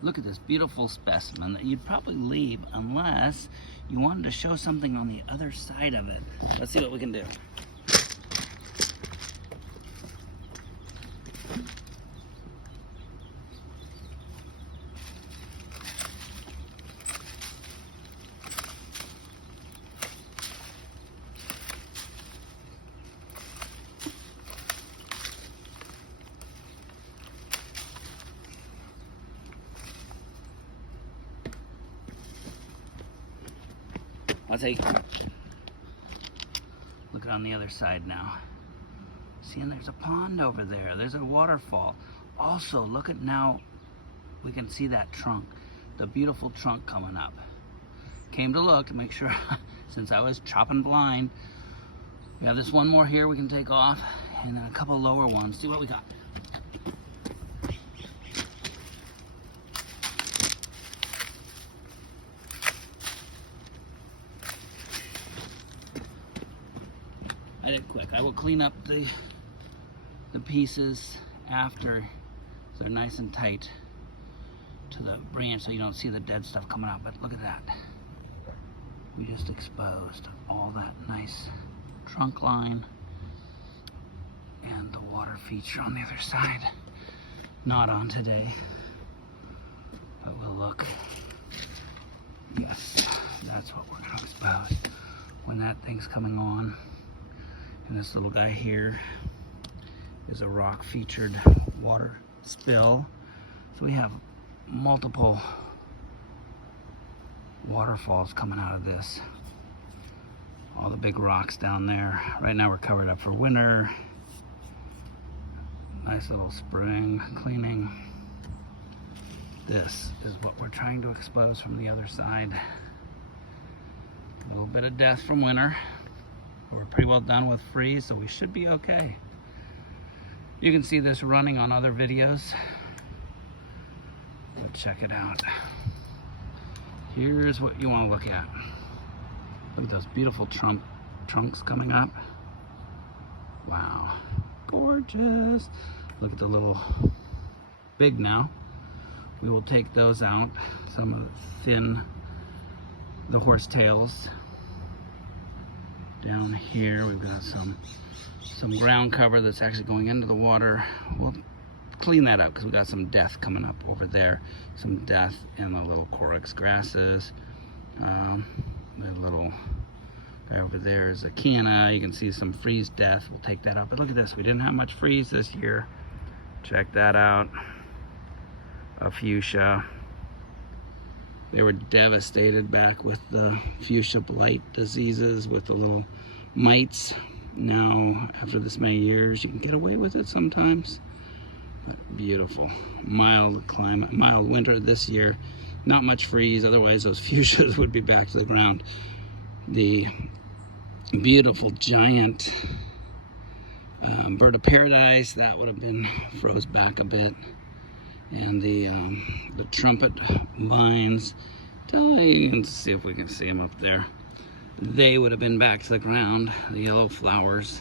Look at this beautiful specimen that you'd probably leave unless you wanted to show something on the other side of it. Let's see what we can do. I'll take, look on the other side now. See, and there's a pond over there. There's a waterfall. Also, look at now, we can see that trunk, the beautiful trunk coming up. Came to look to make sure, since I was chopping blind. We have this one more here we can take off, and then a couple lower ones. See what we got. I did quick. I will clean up the pieces after, so they're nice and tight to the branch so you don't see the dead stuff coming out. But look at that. We just exposed all that nice trunk line and the water feature on the other side. Not on today, but we'll look. Yes, that's what we're gonna expose when that thing's coming on. And this little guy here is a rock featured water spill. So we have multiple waterfalls coming out of this. All the big rocks down there. Right now we're covered up for winter. Nice little spring cleaning. This is what we're trying to expose from the other side. A little bit of death from winter. We're pretty well done with freeze, so we should be okay. You can see this running on other videos, but check it out. Here's what you want to look at. Look at those beautiful trunks coming up. Wow, gorgeous. Look at the little big now. We will take those out. Some of the horse tails. Down here we've got some ground cover that's actually going into the water. We'll clean that up because we got some death coming up over there. Some death in the little corex grasses. The little guy over there is a canna. You can see some freeze death. We'll take that out. But look at this. We didn't have much freeze this year. Check that out. A fuchsia. They were devastated back with the fuchsia blight diseases with the little mites. Now, after this many years, you can get away with it sometimes. But beautiful. Mild climate, mild winter this year. Not much freeze, otherwise those fuchsias would be back to the ground. The beautiful giant bird of paradise, that would have been froze back a bit. And the trumpet vines, you can see if we can see them up there. They would have been back to the ground, the yellow flowers,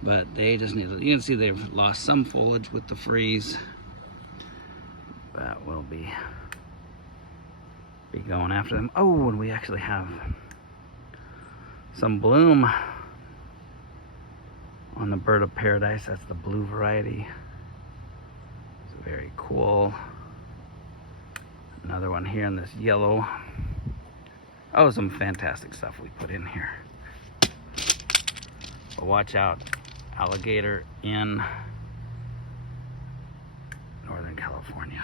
but they just need to, you can see they've lost some foliage with the freeze. That will be going after them. Oh, and we actually have some bloom on the bird of paradise. That's the blue variety. Very cool. Another one here in this yellow. Oh, some fantastic stuff we put in here. But watch out, alligator in Northern California,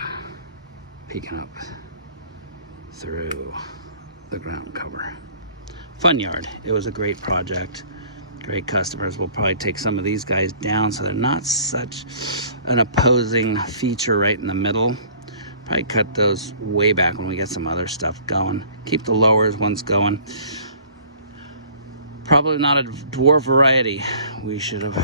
peeking up through the ground cover. Fun yard. It was a great project. Great customers. We'll probably take some of these guys down so they're not such an opposing feature right in the middle. Probably cut those way back when we get some other stuff going. Keep the lowers ones going. Probably not a dwarf variety. We should have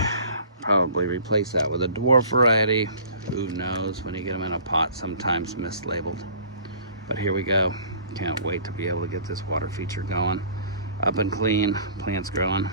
probably replaced that with a dwarf variety. Who knows, when you get them in a pot, sometimes mislabeled. But here we go. Can't wait to be able to get this water feature going. Up and clean, plants growing.